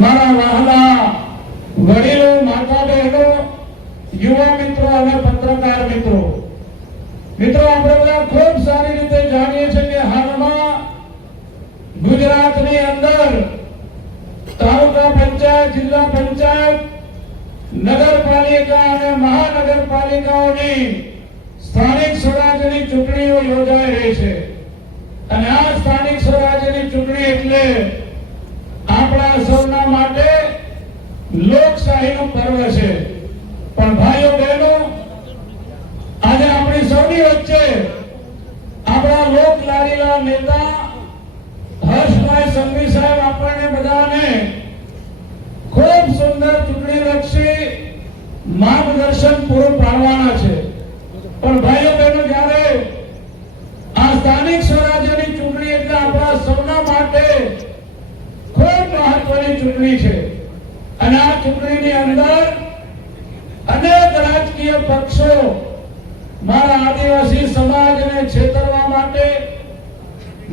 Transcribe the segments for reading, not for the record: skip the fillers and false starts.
મારા વહાલા વડીલો, માતા બહેનો, યુવા મિત્રો અને પત્રકાર મિત્રો, આપણે બધા ખૂબ સારી રીતે જાણીએ છીએ કે હાલમાં ગુજરાતની અંદર તાલુકા પંચાયત, જિલ્લા પંચાયત, નગરપાલિકા અને મહાનગરપાલિકાઓની સ્થાનિક સ્વરાજ્યની ચૂંટણીઓ યોજાઈ રહી છે. અને આ સ્થાનિક સ્વરાજ્યની ચૂંટણી એટલે આપણા સૌના માટે લોકશાહીનું પર્વ છે. પણ ભાઈઓ બહેનો, આજે આપણી સૌની વચ્ચે આપણા લોક લાડીલા નેતા હર્ષભાઈ સંઘવી સાહેબ આપણને બધાને ખૂબ સુંદર ચૂંટણીલક્ષી માર્ગદર્શન પૂરું પાડવાના છે. પણ ભાઈઓ બહેનો, જ્યારે આ સ્થાનિક સ્વરાજ્યની ચૂંટણી એટલે આપણા સૌના માટે ખૂબ મહત્વની ચૂંટણી છે. અને આ ચૂંટણીની અંદર અનેક રાજકીય પક્ષો મારા આદિવાસી સમાજને છેતરવા માટે,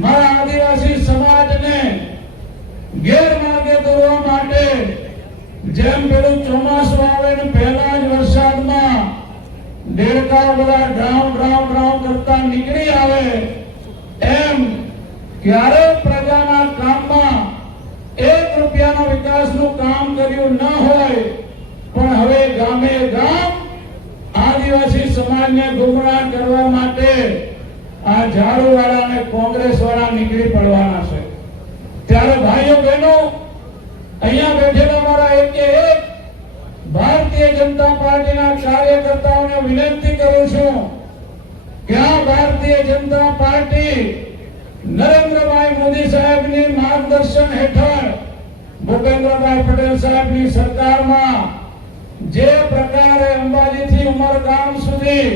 મારા આદિવાસી સમાજને ગેરમાર્ગે દોરવા માટે, જેમ પેલું ચોમાસું આવે ને પહેલા જ વરસાદમાં દેડકાઓ બધા ડ્રાઉં કરતા નીકળી આવે, એમ ક્યારે પ્રજાના કામમાં 1 રૂપિયાનો વિકાસનું કામ કર્યું ન હોય, પણ હવે ગામે ગામ આદિવાસી સમાજને ગુમરાહ કરવા માટે આ ઝાડુવાળા અને કોંગ્રેસ વાળા નીકળી પડવાના છે. ત્યારે ભાઈઓ બહેનો, અહીંયા બેઠેલા મારા એક ભારતીય જનતા પાર્ટીના કાર્યકર્તાઓને વિનંતી કરું છું કે આ ભારતીય જનતા પાર્ટી નરેન્દ્રભાઈ મોદી સાહેબની માર્ગદર્શન હેઠળ ભૂપેન્દ્રભાઈ પટેલ સાહેબની સરકારમાં જે પ્રકારે અંબાજીથી ઉમરગામ સુધી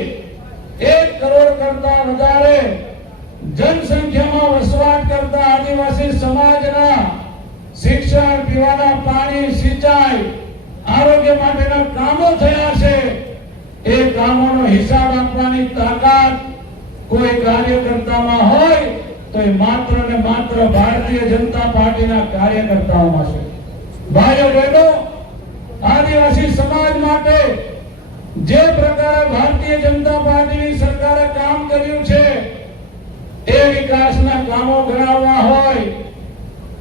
1 કરોડ કરતા વધારે જનસંખ્યામાં વસવાટ કરતા આદિવાસી સમાજના શિક્ષણ, પીવાના પાણી, સિંચાઈ, આરોગ્ય માટેના કામો થયા છે. એ કામોનો હિસાબ આપવાની તાકાત કોઈ કાર્યકર્તામાં હોય તો એ માત્ર ને માત્ર ભારતીય જનતા પાર્ટીના કાર્યકર્તાઓમાં છે. ભાઈઓ બહેનો, આદિવાસી સમાજ માટે જે પ્રકારે ભારતીય જનતા પાર્ટીની સરકારે કામ કર્યું છે, એ વિકાસના કામો ગણાવવા હોય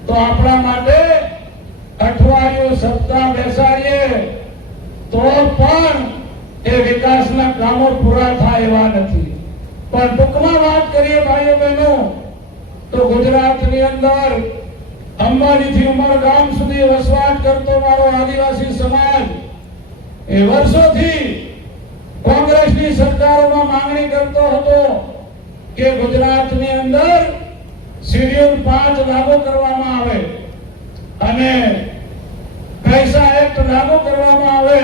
તો આપણા માટે અઠવાડિયું, સપ્તાહ બેસાડીએ તો પણ એ વિકાસના કામો પૂરા થાય એવા નથી. પણ ટૂંકમાં વાત કરીએ ભાઈઓ બહેનો, તો ગુજરાતની અંદર અંબાજીથી ઉમરગામ સુધી વસવાટ કરતો મારો આદિવાસી સમાજ એ વર્ષોથી કોંગ્રેસની સરકારોમાં માંગણી કરતો હતો કે ગુજરાતની અંદર શેડ્યુલ 5 લાગુ કરવામાં આવે અને પૈસા એક્ટ લાગુ કરવામાં આવે.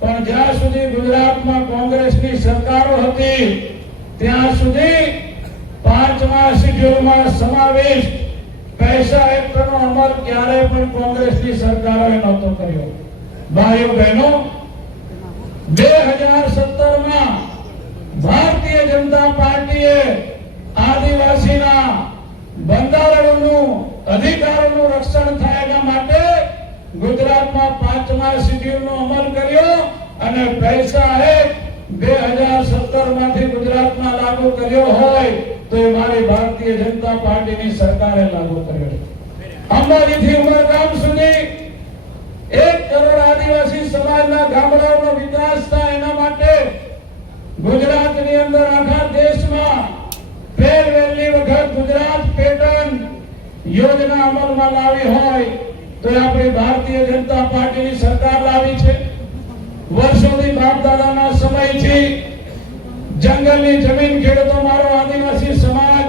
પણ જ્યાં સુધી ગુજરાતમાં કોંગ્રેસની સરકારો હતી ત્યાં સુધી 5મા શેડ્યુલમાં સમાવિષ્ટ પૈસા એક્ટનો અમલ ક્યારેય પણ કોંગ્રેસની સરકારોએ નહોતો કર્યો. ભાઈઓ બહેનો, 2017માં ભારતીય જનતા પાર્ટીએ આદિવાસીના બંધારણનું અધિકારોનું રક્ષણ થાય એના માટે ગુજરાતમાં 5મા શેડ્યુલનો અમલ કર્યો અને પૈસા એક્ટ 2017માંથી ગુજરાતમાં લાગુ કર્યો હોય તો એ મારી ભારતીય જનતા પાર્ટીની સરકારે લાગુ કર્યો. અંબાજીથી ઉમરગામ સુધી 1 કરોડ આદિવાસી સમાજના ગામડાઓનો વિકાસ થાય એના માટે ગુજરાતની અંદર આખા દેશમાં પહેલી વખત ગુજરાત પેટર્ન યોજના અમલમાં લાવી હોય તો આપણી ભારતીય જનતા પાર્ટીની સરકાર લાવી છે. વર્ષોથી બાપ દાદાના સમયથી જંગલની જમીન ખેડતો મારો આદિવાસી સમાજ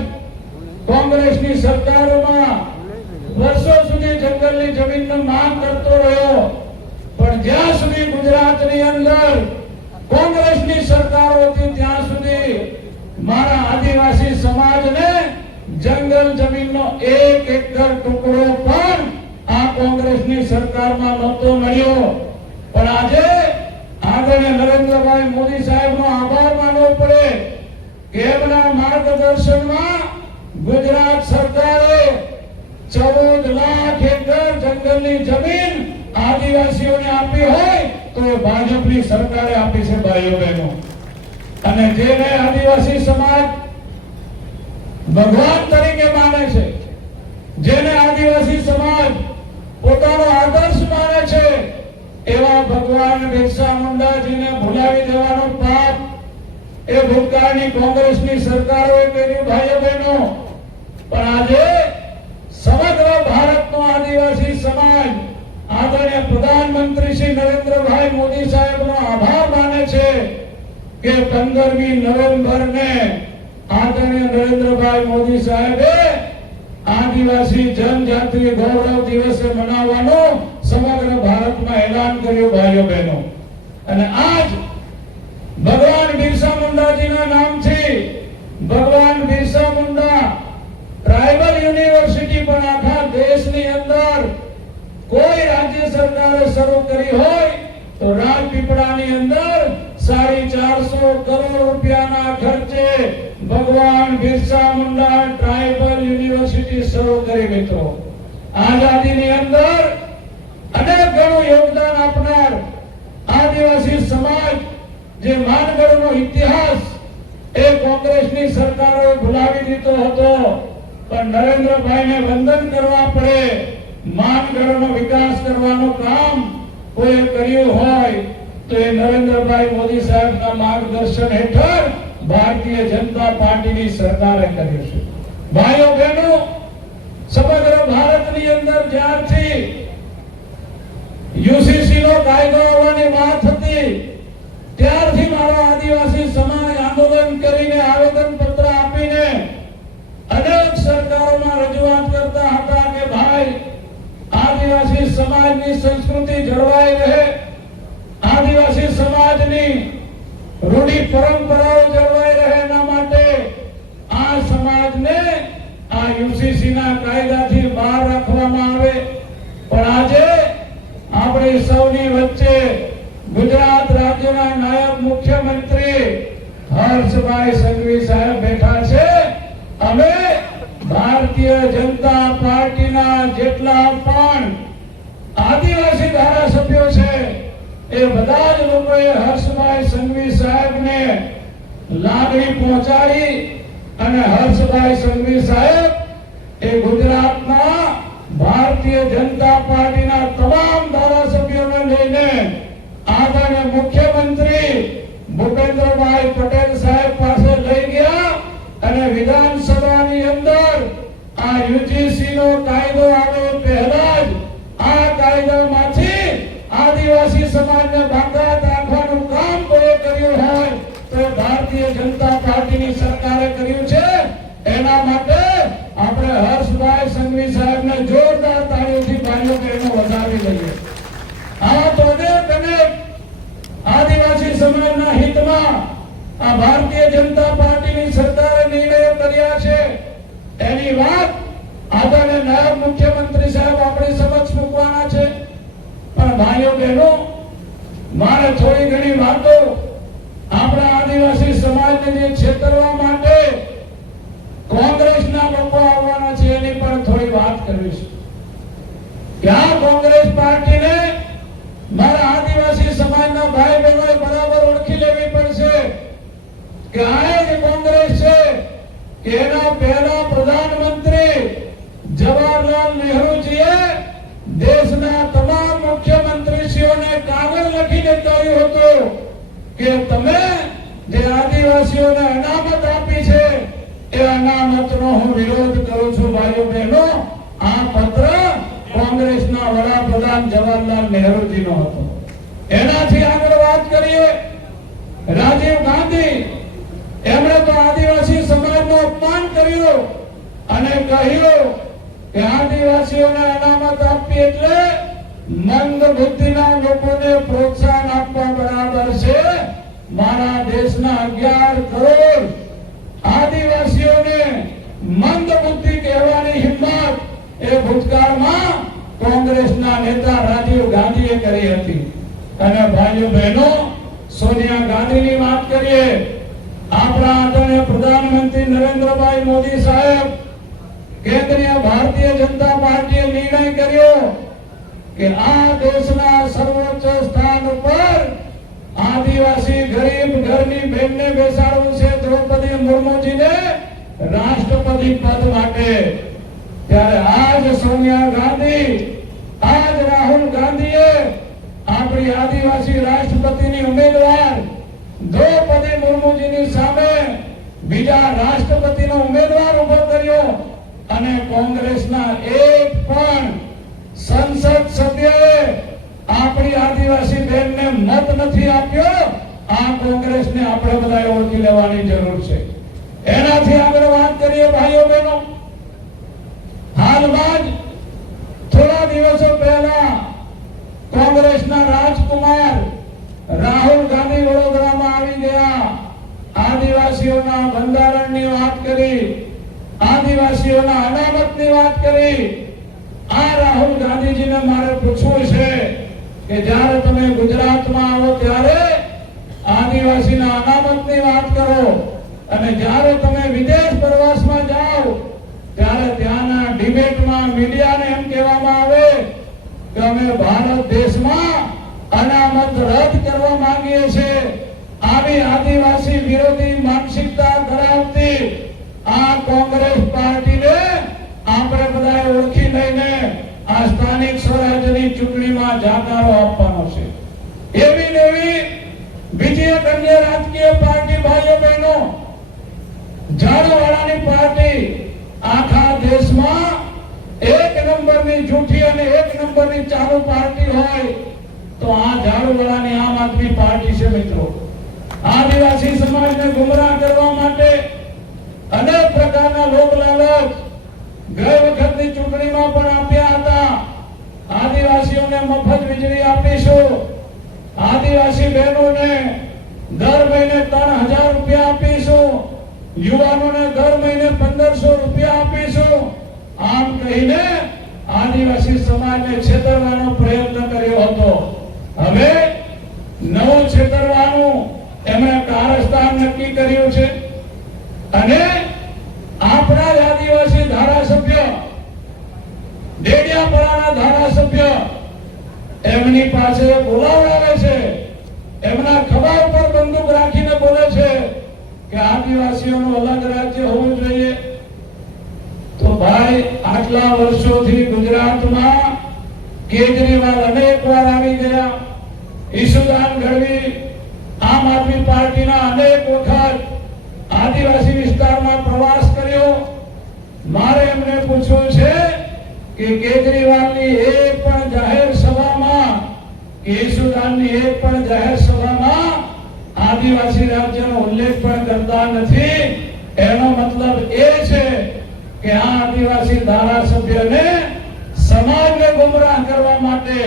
કોંગ્રેસની સરકારોમાં વર્ષો સુધી જંગલની જમીનની માંગ કરતો રહ્યો. પણ જ્યાં સુધી ગુજરાતની અંદર કોંગ્રેસની સરકારો હતી ત્યાં સુધી મારા આદિવાસી સમાજને જંગલ જમીનનો 1 એકર ટુકડો પણ આ કોંગ્રેસની સરકારમાં નહોતો મળ્યો. પણ આજે આદરણીય નરેન્દ્રભાઈ મોદી સાહેબનો આભાર માનવો પડે કે એમના માર્ગદર્શનમાં ગુજરાત સરકારે 14 લાખ એકર જંગલની જમીન આદિવાસીઓને આપી હોય તો એ ભાજપની સરકારે આપી છે ભાઈઓ બહેનો. અને જેને આદિવાસી સમાજ ભગવાન તરીકે માને છે, જેને આદિવાસી સમાજ પોતાનો આદર્શ માને છે, એવા ભગવાન બિરસા મુંડાજીને ભૂલાવી દેવાનો પાપ એ ભૂતકાળની કોંગ્રેસની સરકારોએ કર્યું ભાઈઓ બહેનો. પણ આજે સમગ્ર ભારતનો આદિવાસી સમાજ આદરણીય પ્રધાનમંત્રી શ્રી નરેન્દ્રભાઈ મોદી સાહેબનો આભાર માને છે કે 15મી નવેમ્બરને આદરણીય નરેન્દ્રભાઈ મોદી સાહેબે આદિવાસી જનજાતીય ગૌરવ દિવસે મનાવવાનું સમગ્ર ભારતમાં એલાન કર્યું ભાઈઓ બહેનો. અને આજ ભગવાન બિરસા મુંડાજીના નામથી ભગવાન બિરસા મુંડા ટ્રાઇબલ યુનિવર્સિટી પણ આખા દેશની અંદર કોઈ રાજ્ય સરકારે શરૂ કરી હોય તો રાજપીપળાની અંદર 450 કરોડ રૂપિયાના ખર્ચે ભગવાન બિરસા મુંડા ટ્રાઇબલ યુનિવર્સિટી શરૂ કરી. મિત્રો, આઝાદીની અંદર અનેક ગણું યોગદાન આપનાર આદિવાસી સમાજ જે માનગઢનો ઇતિહાસ એ કોંગ્રેસની સરકારોએ ભૂલાવી દીધો હતો. પણ નરેન્દ્રભાઈને વંદન કરવા પડે. માનગઢનો વિકાસ કરવાનું કામ કોઈ કર્યું હોય તો એ નરેન્દ્રભાઈ મોદી સાહેબના માર્ગદર્શન હેઠળ ભારતીય જનતા પાર્ટીની સરકારે કર્યું છે. ભાઈઓ બહેનો, સમગ્ર ભારતની અંદર જ્યારથી યુસીસી નો કાયદો આવવાની વાત હતી ત્યારથી મારો આદિવાસી સમાજ આંદોલન કરીને આવેદન પત્ર આપીને અનેક સરકારોમાં રજૂઆત કરતા હતા કે ભાઈ આદિવાસી સમાજની સંસ્કૃતિ જળવાઈ રહે, આદિવાસી સમાજની રૂઢિ પરંપરાઓ જળવાઈ રહે, એના માટે આ સમાજને આ યુસીસી ના કાયદાથી બહાર રાખવામાં આવે. પણ આજે આપણી સૌની વચ્ચે ગુજરાત રાજ્યના નાયબ મુખ્યમંત્રી હર્ષભાઈ સંઘવી સાહેબ બેઠા છે. અમે ભારતીય જનતા પાર્ટીના જેટલા પણ આદિવાસી ધારાસભ્યો છે એ બધા જ લોકોએ હર્ષભાઈ સંઘવી સાહેબને લાગણી પહોંચાડી અને હર્ષભાઈ સંઘવી સાહેબ એ ગુજરાતના ભારતીય જનતા પાર્ટીના તમામ ધારાસભ્યોને લઈને આદરણીય મુખ્યમંત્રી ભૂપેન્દ્રભાઈ પટેલ સાહેબ પાસે લઈ ગયા અને વિધાનસભાની અંદર આ યુજીસી નો કાયદો આવે પહેલા જ આ કાયદામાંથી આદિવાસી સમાજને બાકાત રાખવાનું કામ કોઈ કર્યું હોય તો ભારતીય જનતા પાર્ટીની સરકારે કર્યું છે. એના માટે આપણે હર્ષભાઈ સંઘવી સાહેબને જોરદાર તાળીઓથી ભાઈઓ બહેનો વધાવી લઈએ. આ તો અનેક આદિવાસી સમાજના હિતમાં આ ભારતીય જનતા પાર્ટીની સરકારે નિર્ણયો કર્યા છે. એની વાત આદરણીય નાયબ મુખ્યમંત્રી સાહેબ આપણી સમક્ષ મૂકવાના છે. પણ ભાઈઓ બહેનો, મારે થોડી ઘણી વાતો આપણા આદિવાસી સમાજને જે છેતરવા માટે કોંગ્રેસના લોકો આવવાના છે એની પણ થોડી વાત કરવી છે. કે આ કોંગ્રેસ પાર્ટીને મારા આદિવાસી સમાજના ભાઈ બહેનોએ બરાબર ઓળખી લેવી પડશે કે આ જ કોંગ્રેસ છે કે એના પહેલા પ્રધાનમંત્રી જવાહરલાલ નહેરુજીએ દેશના તમામ મુખ્યમંત્રીશ્રીઓને કાગળ લખીને કહ્યું હતું કે તમે જે આદિવાસીઓને અનામત આપી છે એ અનામતનો હું વિરોધ કરું છું. ભાઈઓ બહેનો, આ પત્ર કોંગ્રેસના વડાપ્રધાન જવાહરલાલ નહેરુજીનો હતો. એનાથી આગળ વાત કરીએ, રાજીવ ગાંધી એમણે તો આદિવાસી સમાજનું અપમાન કર્યું અને કહ્યું કે આદિવાસીઓને અનામત આપવી એટલે મંદ બુદ્ધિના લોકોને પ્રોત્સાહન આપવા બરાબર છે. મારા દેશના 11 કરોડ આદિવાસીઓને મંદ બુદ્ધિ કહેવાની હિંમત એ ભૂતકાળમાં કોંગ્રેસના નેતા રાજીવ ગાંધીએ કરી હતી. અને ભાઈઓ બહેનો, સોનિયા ગાંધીની વાત કરીએ, આપણા આદરણીય પ્રધાનમંત્રી નરેન્દ્રભાઈ મોદી સાહેબ કેન્દ્રીય ભારતીય જનતા પાર્ટીએ નિર્ણય કર્યો કે આ દેશના સર્વોચ્ચ સ્થાન ઉપર આદિવાસી ગરીબ ઘરની બહેનને બેસાડવું છે દ્રૌપદી મુર્મુજીને રાષ્ટ્રપતિ પદ માટે. ત્યારે આજ સોનિયા ગાંધી, આજ રાહુલ ગાંધીએ આપણી આદિવાસી રાષ્ટ્રપતિની ઉમેદવાર દ્રૌપદી મુર્મુજીની સામે બીજા રાષ્ટ્રપતિનો ઉમેદવાર ઉભો કર્યો અને કોંગ્રેસના એક પણ સંસદ સભ્યએ આપણી આદિવાસી બહેનને મત નથી આપ્યો. આ કોંગ્રેસને આપણે બધાએ ઓળખી લેવાની જરૂર છે. એનાથી આગળ વાત કરીએ ભાઈઓ બહેનો, હાલમાં જ થોડા દિવસો પહેલા કોંગ્રેસના રાજકુમાર રાહુલ ગાંધી વડોદરામાં આવી ગયા. આદિવાસીઓના બંધારણની વાત કરી, આદિવાસીઓના અનામતની વાત કરી. આ રાહુલ ગાંધીજીને મારે પૂછવું છે કે જ્યારે તમે ગુજરાતમાં આવો ત્યારે આદિવાસીના અનામતની વાત કરો અને જ્યારે તમે વિદેશ પ્રવાસમાં જાઓ ત્યારે ત્યાંના ડિબેટમાં મીડિયાને એમ કહેવામાં આવે કે અમે ભારત દેશમાં અનામત રદ કરવા માંગીએ છીએ. આવી આદિવાસી વિરોધી માનસિકતા ધરાવતી આ કોંગ્રેસ પાર્ટીને આપણે બધાએ ઓળખી લઈને આ સ્થાનિક સ્વરાજ્યની ચૂંટણીમાં જાકારો આપવાનો છે. એવી ને એવી બીજી એક અન્ય રાજકીય પાર્ટી ભાઈઓ બહેનો, ઝાડુવાળાની પાર્ટી આખા દેશમાં એક નંબરની જૂઠી અને એક નંબરની ચાલુ પાર્ટી હોય તો આ ઝાડુવાળાની આમ આદમી પાર્ટી છે. મિત્રો, આદિવાસી સમાજને ગુમરાહ કરવા માટે અનેક પ્રકારના લોકલાલચ ગઈ વખતની ચૂંટણીમાં પણ આપ્યા હતા. આદિવાસીઓને મફત વીજળી આપીશું, આદિવાસી બહેનોને દર મહિને 3000 રૂપિયા આપીશું, યુવાનોને દર મહિને 1500 રૂપિયા આપીશું. આમ કહીને આદિવાસી સમાજને છેતરવાનો પ્રયત્ન કર્યો હતો. હવે નવું છેતરવાનું એમણે કારસ્તાન નક્કી કર્યું છે અને આપણા આદિવાસી ધારાસભ્ય, ડેડિયાપાડાના ધારાસભ્ય એમની પાસે બોલાવડાવે છે. એમના ખભા ઉપર બંદૂક રાખીને બોલે છે કે આદિવાસીઓનું અલગ રાજ્ય હોવું જોઈએ. તો ભાઈ, આટલા વર્ષોથી ગુજરાતમાં કેજરીવાલ અનેક વાર આવી ગયા, ઈશુદાન ગઢવી આમ આદમી પાર્ટીના અનેક વખત આદિવાસી વિસ્તારમાં પ્રવાસ કર્યો. મારે એમને પૂછવું છે કે કેજરીવાલની એક પણ જાહેર સભામાં, ઈશુદાનની એક પણ જાહેર સભામાં આદિવાસી રાજ્યનો ઉલ્લેખ પણ કરતા નથી. એનો મતલબ એ છે કે આ આદિવાસી ધારાસભ્યને સમાજને ગુમરાહ કરવા માટે,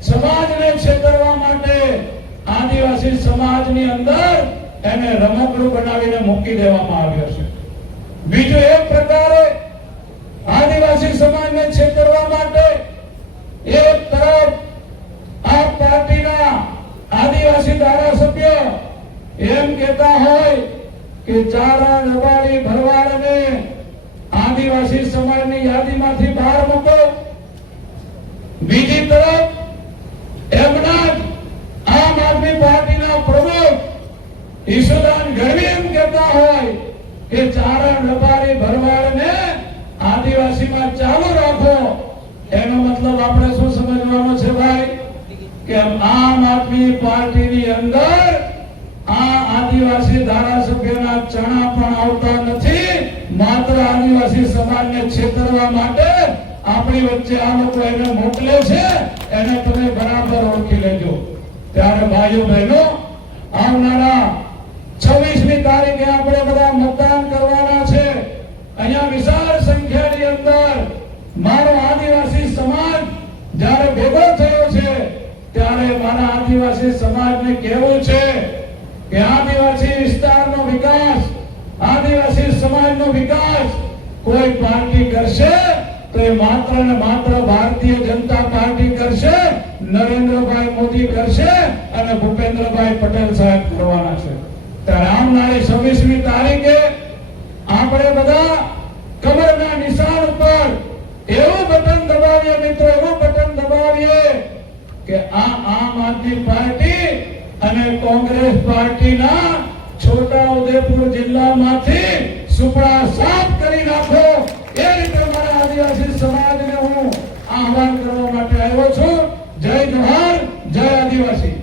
સમાજને છેતરવા માટે આદિવાસી સમાજની અંદર એને રમકડું બનાવીને મૂકી દેવામાં આવ્યો છે. બીજો એક પ્રકારે આદિવાસી સમાજને છેતરવા માટે એક તરફ આ પાર્ટીના આદિવાસી ધારાસભ્ય એમ કહેતા હોય કે ચારા રબારી ભરવાડને આદિવાસી સમાજની યાદીમાંથી બહાર મૂકો. બીજી તરફ એમના આમ આદમી પાર્ટીના પ્રમુખ ઈશુદાન ગઢવી એમ કહેતા હોય કે ચારા રબારી ભરવાડને આદિવાસીમાં ચાલુ રાખો. એનો મતલબ આપણે શું સમજવાનો છે ભાઈ કે આમ આદમી પાર્ટીની અંદર આ આદિવાસી ધારાસભ્યના ચણા પણ આવતા નથી. માત્ર આદિવાસી સમાજને છેતરવા માટે આપણી વચ્ચે આ લોકો એને મોકલે છે. એને તમે બરાબર ઓળખી લેજો. ત્યારે ભાઈઓ બહેનો, આવનારા 26મી તારીખે આપણે બધા મતદાન કરવાના છે. અહીંયા વિશાળ સંખ્યાની અંદર મારો આદિવાસી સમાજ જ્યારે ભેગો થયો છે ત્યારે મારા આદિવાસી સમાજને કહેવું છે કે આદિવાસી વિસ્તારનો વિકાસ, આદિવાસી સમાજનો વિકાસ કોઈ પાર્ટી કરશે તો એ માત્ર ને માત્ર ભારતીય જનતા પાર્ટી કરશે, નરેન્દ્રભાઈ મોદી કરશે અને ભૂપેન્દ્રભાઈ પટેલ સાહેબ કરવાના છે. ત્યારે આવનારી 26મી તારીખે આપણે બધા કમરના નિશાન ઉપર એવું બટન દબાવીએ મિત્રો, એવું બટન દબાવીએ કે આ આમ આદમી પાર્ટી અને કોંગ્રેસ પાર્ટીના છોટાઉદેપુર જિલ્લામાંથી સુપડા સાફ કરી નાખો, એ રીતે મારા આદિવાસી સમાજને હું આહવાન કરવા માટે આવ્યો છું. જય જોહાર, જય આદિવાસી.